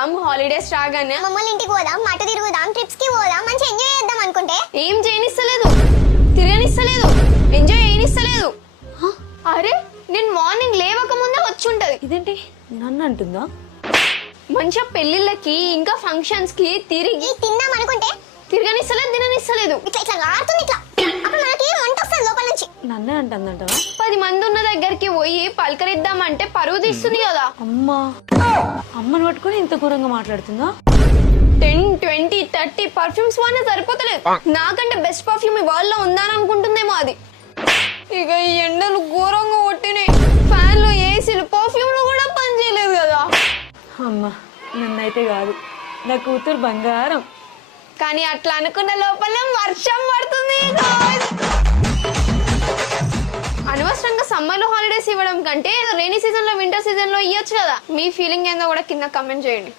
పోదాం హాలిడేస్ రాగానే మమ్మల్ని ఇంటికి పోదాం, అటు తిరుగుదాం, ట్రిప్స్ కి పోదాం, మంచి ఎంజాయ్ చేద్దాం అనుకుంటే ఏం చేయనిస్తలేదు, తిరగనిస్తలేదు, ఎంజాయ్ చేయనిస్తలేదు. అరే నేను మార్నింగ్ లేవక ముందే వచ్చుంటది. ఇదేంటి నన్ను అంటుందా? మంచిగా పెళ్లిళ్ళకి ఇంకా ఫంక్షన్స్ కి తిరిగి తిందాం అనుకుంటే తిరగనిస్తలేదు, తిననిస్తలేదు. ఇట్లా ఇట్లా ఆడుతుంది ఇట్లా. అప్పుడు మనకి వంట వస్తుంది లోపల నుంచి. నన్నే అంటుందంటవా? 10 మంది ఉన్న దగ్గరికి పోయి పలకరిద్దామంటే పరువు తీస్తుంది కదా. అమ్మా, అమ్మని పట్టుకొని ఇంత ఘోరంగా మాట్లాడుతుందా? 10, 20, 30 పర్ఫ్యూమ్స్ వానే సరిపోతలేదు. నాకంటే బెస్ట్ పర్ఫ్యూమ్ ఈ వరల్డ్ లో ఉందని అనుకుంటుందేమో అది. ఇక ఈ ఎండలు ఘోరంగా కొట్టినాయి, ఫ్యాన్లు, ఏసీలు, పర్ఫ్యూమ్లు కూడా పని చేయలేదు కదా. అమ్మా నన్నైతే కాదు, నా కూతురు బంగారం. కానీ అట్లా అనుకున్న లోపల వర్షం పడుతుంది. అనవసరంగా సమ్మర్ లో హాలిడేస్ ఇవ్వడం కంటే రెయినీ సీజన్ లో, వింటర్ సీజన్ లో ఇవ్వచ్చు కదా. మీ ఫీలింగ్ ఏందో కూడా కింద కమెంట్ చేయండి.